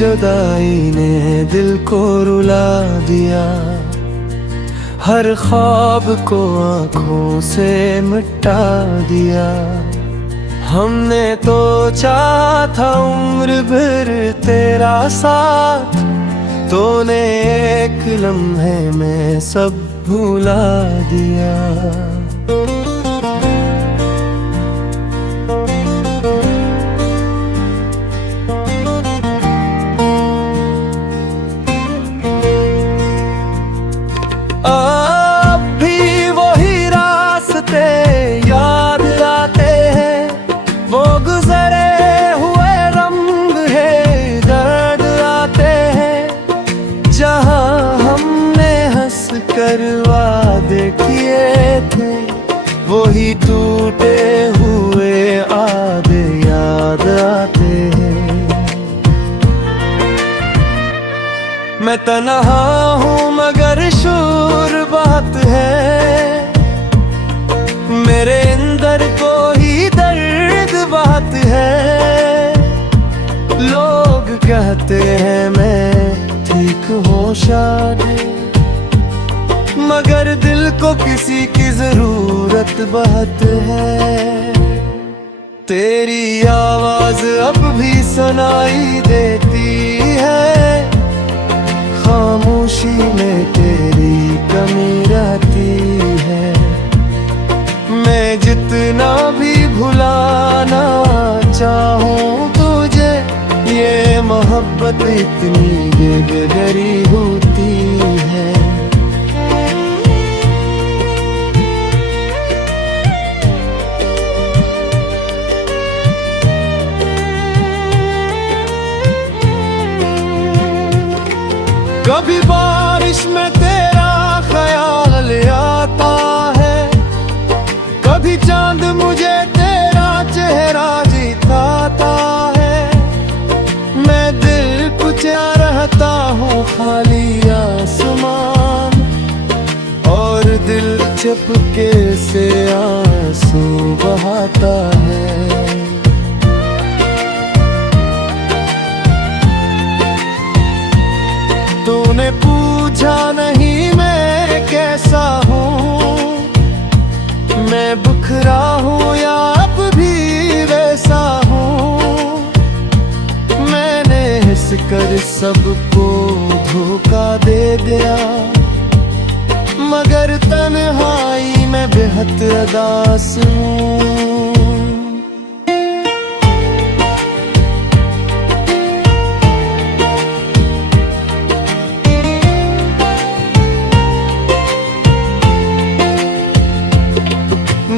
जुदाई ने दिल को रुला दिया, हर ख्वाब को आँखों से मिटा दिया। हमने तो चाहा था उम्र भर तेरा साथ, तूने एक लम्हे में सब भुला दिया। अब भी वही रास्ते याद आते हैं, वो गुजरे हुए रंग है दर्द आते हैं। जहाँ हमने हंस कर वादे किए थे, वही टूटे हुए आदे याद आते हैं। मैं तन्हा हूँ मगर शूर बात है, मेरे अंदर कोई दर्द बात है। लोग कहते हैं मैं ठीक हूँ शायद, मगर दिल को किसी की जरूरत बहुत है। तेरी आवाज अब भी सुनाई देती है, खामोशी में तेरी कमी रहती है। मैं जितना भी भुलाना चाहूँ तुझे, ये मोहब्बत इतनी बेगहरी होती है। कभी बारिश में तेरा ख्याल आता है, कभी चांद मुझे तेरा चेहरा जिताता है। मैं दिल कुचा रहता हूँ खाली आसमान, और दिल चुपके से आंसू बहाता है। तूने पूछा नहीं मैं कैसा हूँ, मैं बिखरा हूँ या अब भी वैसा हूँ। मैंने हंस कर सबको धोखा दे दिया, मगर तन्हाई में बेहद उदास हूँ।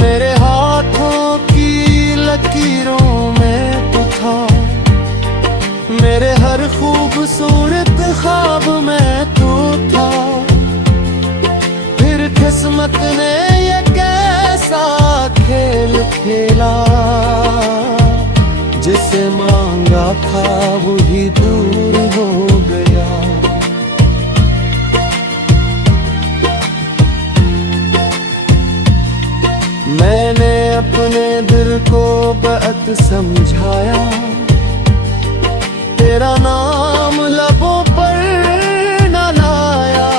मेरे हाथों की लकीरों में तू था, मेरे हर खूबसूरत ख्वाब में तू था। फिर किस्मत ने ये कैसा खेल खेला, जिसे मांगा था वही दूर हो गया। मैंने अपने दिल को बहुत समझाया, तेरा नाम लबों पर न लाया।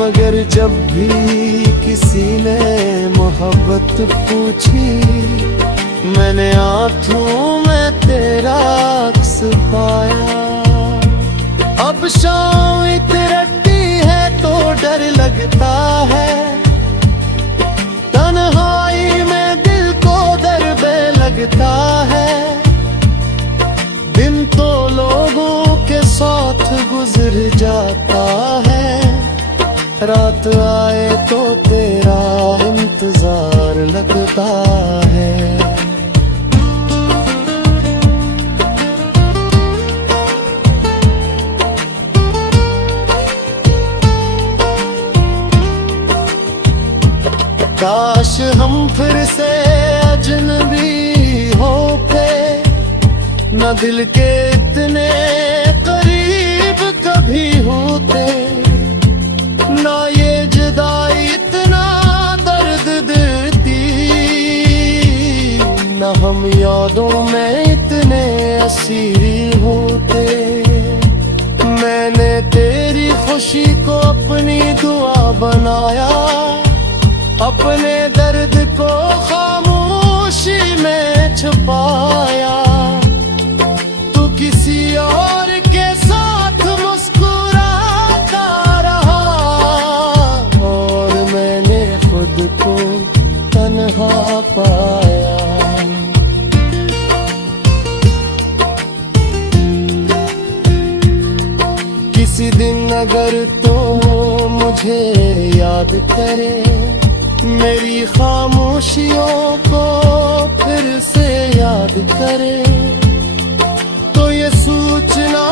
मगर जब भी किसी ने मोहब्बत पूछी, मैंने आँखों में तेरा अक्स पाया। अब शाम इतरती है तो डर लगता है, तन्हाई में दिल को दर्द लगता है। दिन तो लोगों के साथ गुजर जाता है, रात आए तो तेरा इंतजार लगता है। काश हम फिर से अजनबी होते, न दिल के इतने करीब कभी होते। ना ये जुदाई इतना दर्द देती, न हम यादों में इतने असीरी होते। खामोशी को अपनी दुआ बनाया, अपने दर्द को खामोशी में छुपाया। तू किसी और के साथ मुस्कुराता रहा और मैंने खुद को तन्हा पाया। किसी दिन अगर तो मुझे याद करे, मेरी खामोशियों को फिर से याद करे, तो ये सोचना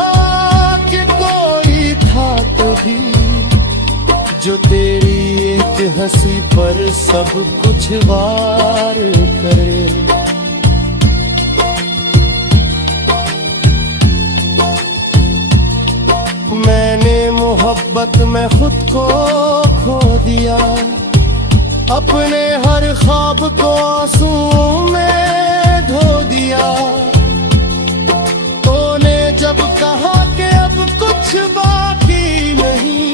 कि कोई था तभी जो तेरी एक हंसी पर सब कुछ वार करे। मैंने मोहब्बत में खुद को खो दिया, अपने हर ख्वाब को आंसू में धो दिया। तूने जब कहा कि अब कुछ बाकी नहीं,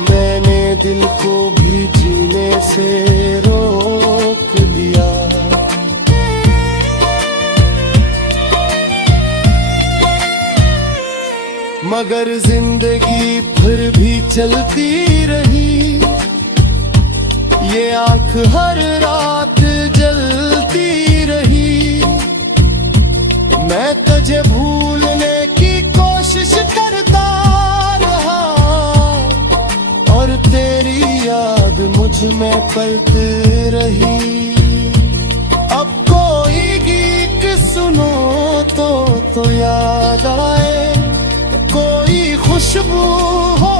मैंने दिल को भी जीने से रोक दिया। मगर जिंदगी फिर भी चलती रही, ये आंख हर रात जलती रही। मैं तुझे भूलने की कोशिश करता रहा और तेरी याद मुझ में पलती रही। अब कोई गीत सुनो तो याद आए, कोई खुशबू हो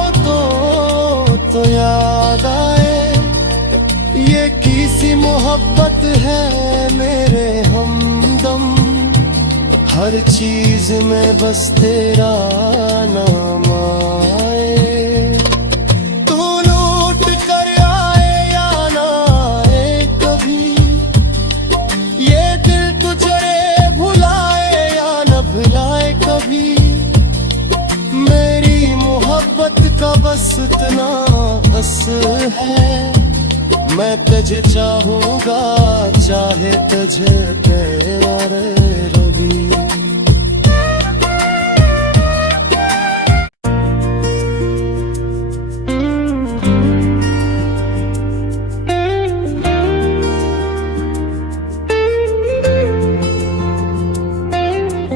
तो याद आए। ये किसी मोहब्बत है मेरे हमदम, हर चीज में बस तेरा नाम आए। तू लौट कर आए या ना आए कभी, ये दिल तुझे भुलाए या न भुलाए कभी, मेरी मोहब्बत का बस इतना बस है। मैं तुझे चाहूंगा चाहे तुझे तेरा रवि।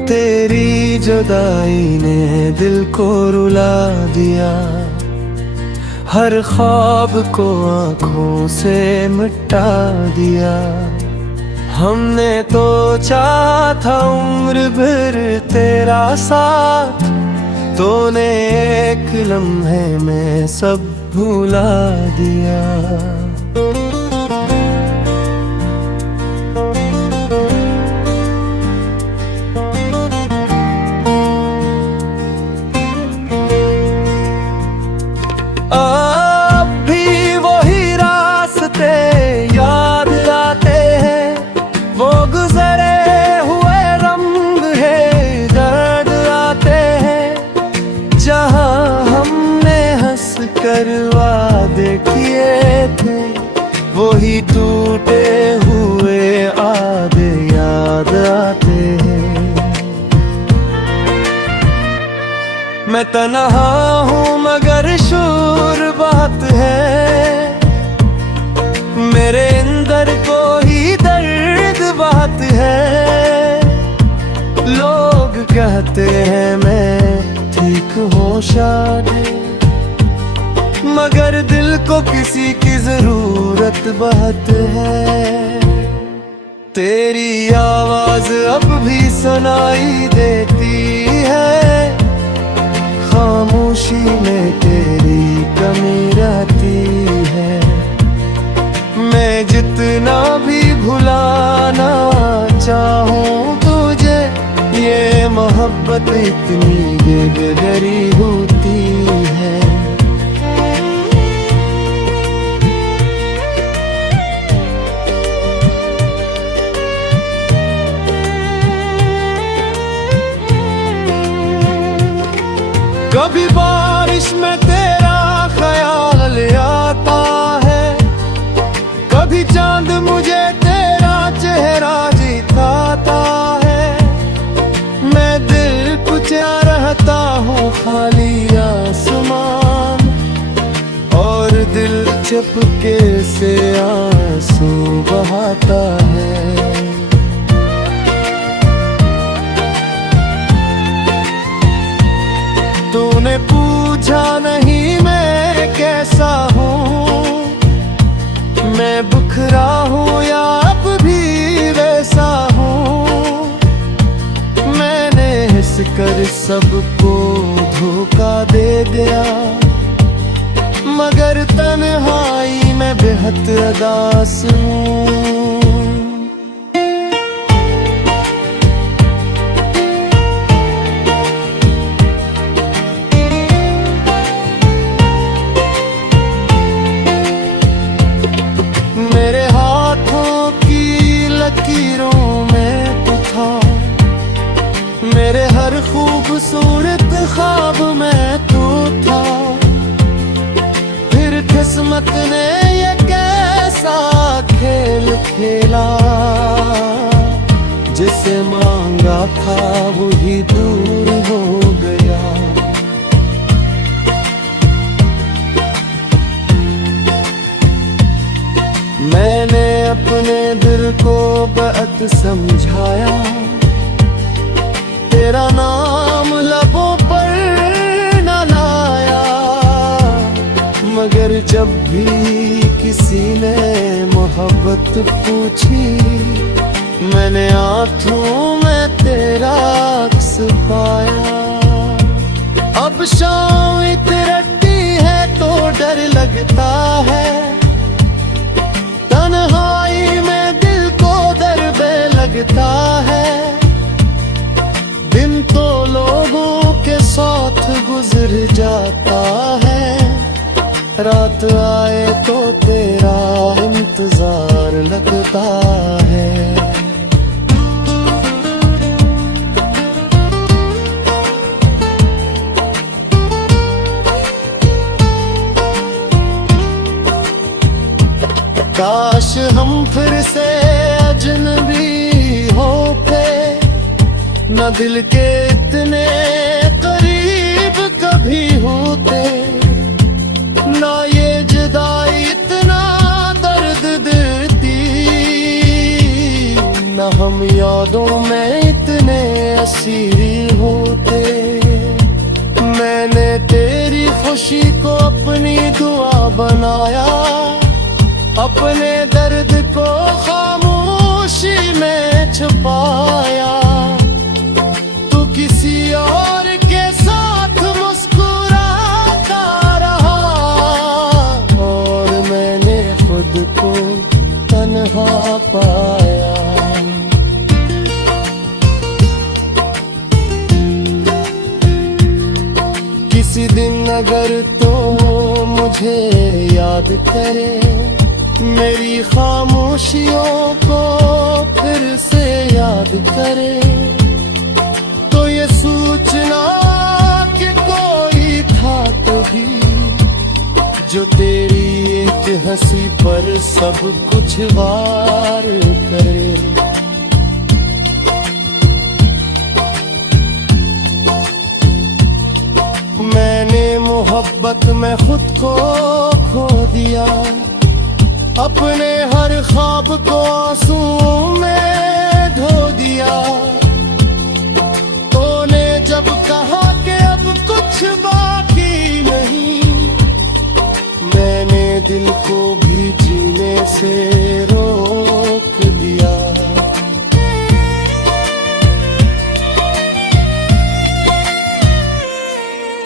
तेरी जुदाई ने दिल को रुला दिया, हर ख्वाब को आँखों से मिटा दिया। हमने तो चाहा था उम्र भर तेरा साथ, तूने एक लम्हे में सब भुला दिया। याद आते हैं वो गुजरे हुए रंग है, दर्द आते हैं जहां हमने हंस कर वादे किए थे, वही टूटे हुए आदे याद आते हैं। मैं तन्हा हूँ मगर शूर बात है, मेरे अंदर कोई दर्द बात है। लोग कहते हैं मैं ठीक हूँ शायद, मगर दिल को किसी की जरूरत बहुत है। तेरी आवाज अब भी सुनाई देती है, खामोशी में तेरी कमी रहती है। मैं जितना भी भुलाना चाहूँ तुझे, ये मोहब्बत इतनी बेगदरी होती है। कभी बारिश में तेरा ख्याल आता है, कभी चांद मुझे तेरा चेहरा जिताता है। मैं दिल पूछा रहता हूँ खाली आसमान, और दिल चुपके से आंसू बहाता है। तूने पूछा नहीं मैं कैसा हूँ, मैं बुखरा हूँ या अब भी वैसा हूँ। मैंने हंस कर सबको धोखा दे दिया, मगर तन्हाई में बेहद उदास हूँ। मेरे हाथों की लकीरों में तू था, मेरे हर खूबसूरत ख्वाब में तू था। फिर किस्मत ने ये कैसा खेल खेला, जिसे मांगा था वही दूर हो गया। मैंने अपने दिल को बहुत समझाया, तेरा नाम लबों पर न लाया। मगर जब भी किसी ने मोहब्बत पूछी, मैंने आँखों में तेरा अक्स पाया। अब शाम इतरती है तो डर लगता है, तन्हाई में दिल को दर्द लगता है। दिन तो लोगों के साथ गुजर जाता है, रात आए तो तेरा इंतजार लगता है। काश हम फिर से अजनबी होते, न दिल के इतने करीब कभी होते। ना ये जुदाई इतना दर्द देती, न हम यादों में इतने असीर होते। मैंने तेरी खुशी को अपनी दुआ बनाया, अपने दर्द को खामोशी में छुपाया। तू किसी और के साथ मुस्कुराता रहा, और मैंने खुद को तन्हा पाया। किसी दिन अगर तो मुझे याद करे, मेरी खामोशियों को फिर से याद करे, तो ये सूचना कि कोई था कभी जो तेरी एक हंसी पर सब कुछ वार करे। मैंने मोहब्बत में खुद को खो दिया, अपने हर ख्वाब को आंसुओं में धो दिया। तूने जब कहा कि अब कुछ बाकी नहीं, मैंने दिल को भी जीने से रोक दिया।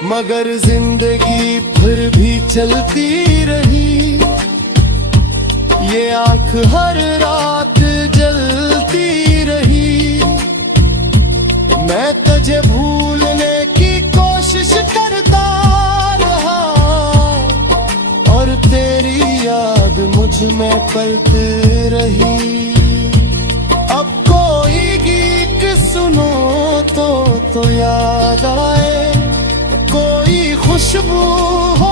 मगर जिंदगी फिर भी चलती रही, ये आँख हर रात जलती रही। मैं तुझे भूलने की कोशिश करता रहा, और तेरी याद मुझ में पलती रही। अब कोई गीत सुनो तो याद आए, कोई खुशबू हो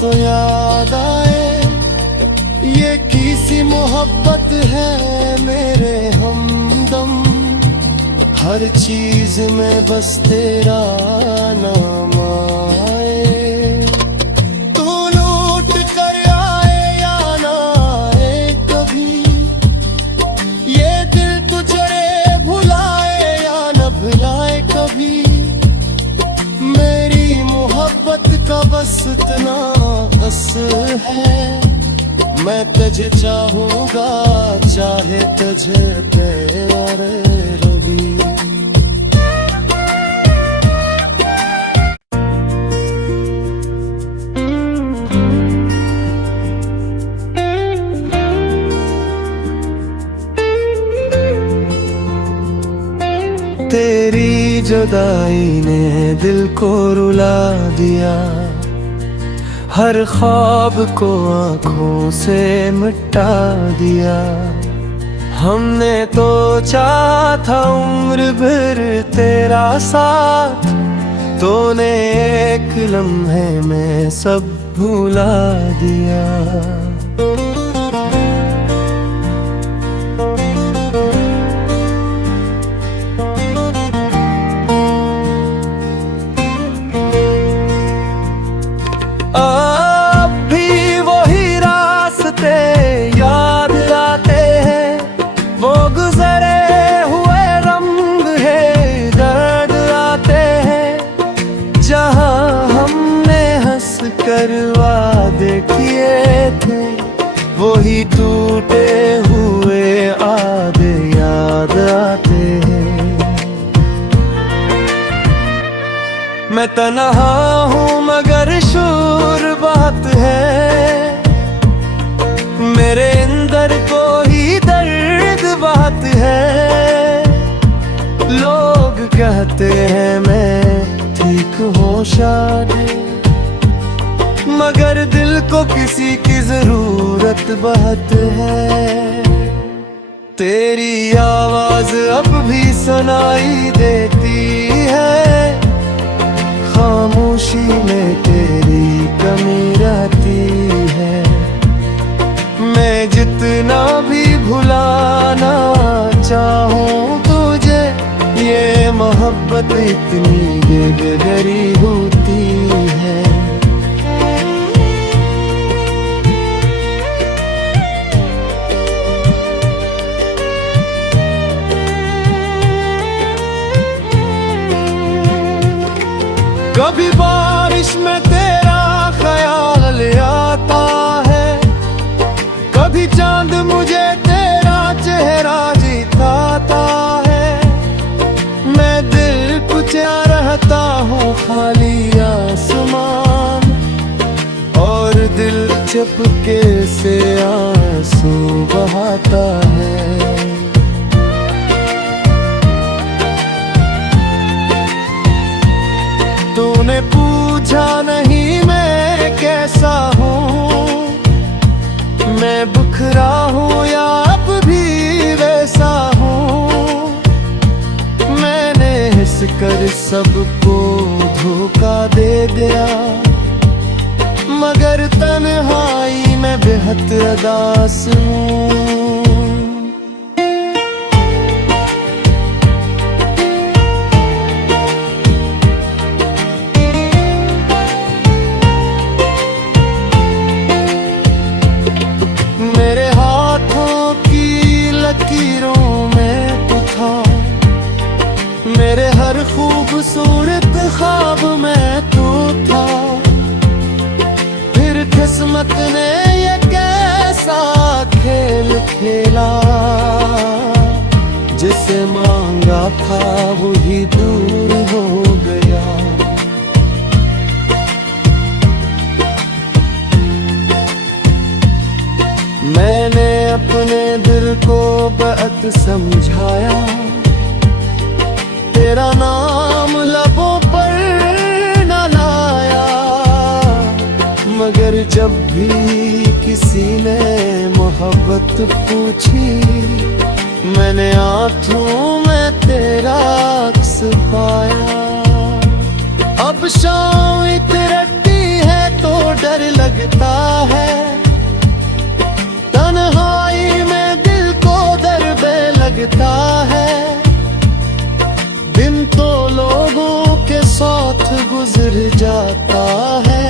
तो याद आए, ये किसी मोहब्बत है मेरे हमदम। हर चीज में बस तेरा नाम आए। तू लूट कर आए या ना आए कभी, ये दिल तुझे भुलाए या न भुलाए कभी, मेरी मोहब्बत का बस इतना बस है। मैं तुझे चाहूंगा चाहे तुझे तेरा रवि। तेरी जुदाई ने दिल को रुला दिया, हर ख्वाब को आँखों से मिटा दिया। हमने तो चाहा था उम्र भर तेरा साथ, तूने एक लम्हे में सब भुला दिया। अब भी वही रास्ते याद आते हैं, वो गुजरे हुए रंग है दर्द आते हैं। जहाँ हमने हंस कर वादे किए थे, वही टूटे हुए आदे याद आते हैं। मैं तन्हा हूँ मगर शूर बात है, मेरे अंदर कोई दर्द बात है। लोग कहते हैं मैं ठीक हूँ शायद, मगर दिल को किसी की जरूरत बहुत है। तेरी आवाज अब भी सुनाई देती है, खामोशी में तेरी कमी रहती है। मैं जितना भी भुलाना चाहूँ तुझे, ये मोहब्बत इतनी बेगदरी होती है। कभी बारिश में तेरा ख्याल आता है, कभी चांद मुझे तेरा चेहरा जिताता है। मैं दिल पूछा रहता हूँ खाली आसमान, और दिल चुपके से आंसू बहाता है। तूने पूछा नहीं मैं कैसा हूँ, मैं बिखरा हूँ या अब भी वैसा हूँ। मैंने हिस कर सबको धोखा दे दिया, मगर तन्हाई में बेहद उदास हूँ। मेरे हाथों की लकीरों में तू था, मेरे हर खूबसूरत ख्वाब में तू था। फिर किस्मत ने ये कैसा खेल खेला, जिसे मांगा था वही दूर हो गया। मैंने अपने दिल को बहुत समझाया, तेरा नाम लबों पर न लाया। मगर जब भी किसी ने मोहब्बत पूछी, मैंने आँखों में तेरा अक्स पाया। अब शाम लगता है, तन्हाई में दिल को दर्द लगता है। दिन तो लोगों के साथ गुजर जाता है,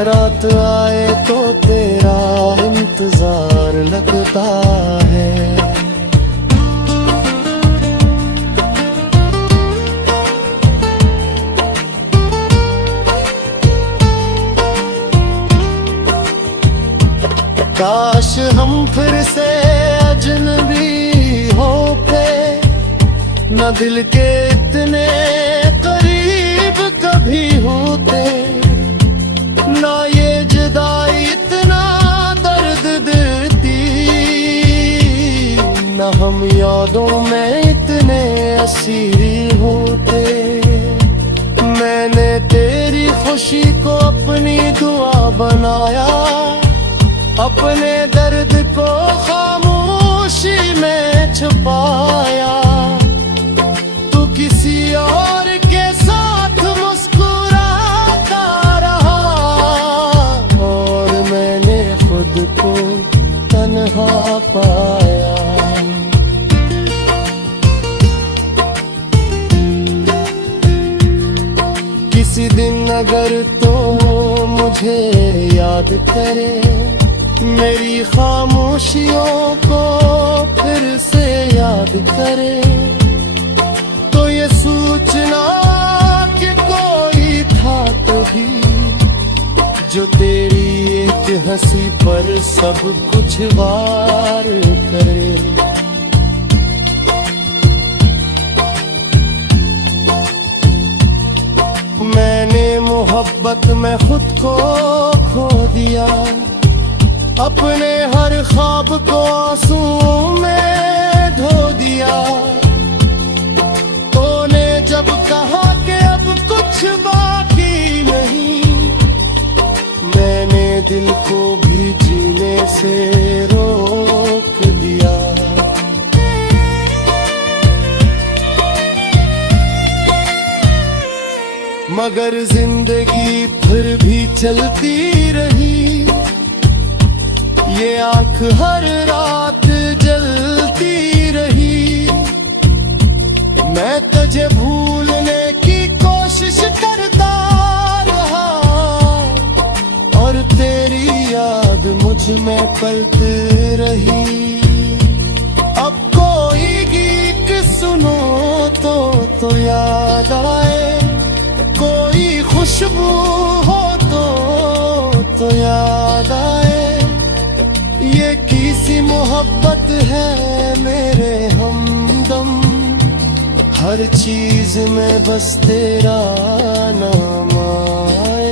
रात आए तो तेरा इंतजार लगता है। काश हम फिर से अजनबी होते, न दिल के इतने करीब कभी होते, ना ये जुदाई इतना दर्द देती, न हम यादों में इतने असीरी होते। मैंने तेरी खुशी को अपनी दुआ बनाया, अपने दर्द को खामोशी में छुपाया। तू किसी और के साथ मुस्कुराता रहा, और मैंने खुद को तन्हा पाया। किसी दिन अगर तो मुझे याद करे, मेरी खामोशियों को फिर से याद करे, तो ये सूचना कि कोई था कभी जो तेरी एक हंसी पर सब कुछ वार करे। मैंने मोहब्बत में खुद को खो दिया, अपने हर ख्वाब को आंसुओं में धो दिया। तूने जब कहा कि अब कुछ बाकी नहीं, मैंने दिल को भी जीने से रोक दिया। मगर जिंदगी फिर भी चलती रही, ये आँख हर रात जलती रही। मैं तुझे भूलने की कोशिश करता रहा, और तेरी याद मुझ में पलती रही। अब कोई गीत सुनो तो याद आए, कोई खुशबू हो तो याद आए। ये किसी मोहब्बत है मेरे हमदम, हर चीज में बस तेरा नाम आए।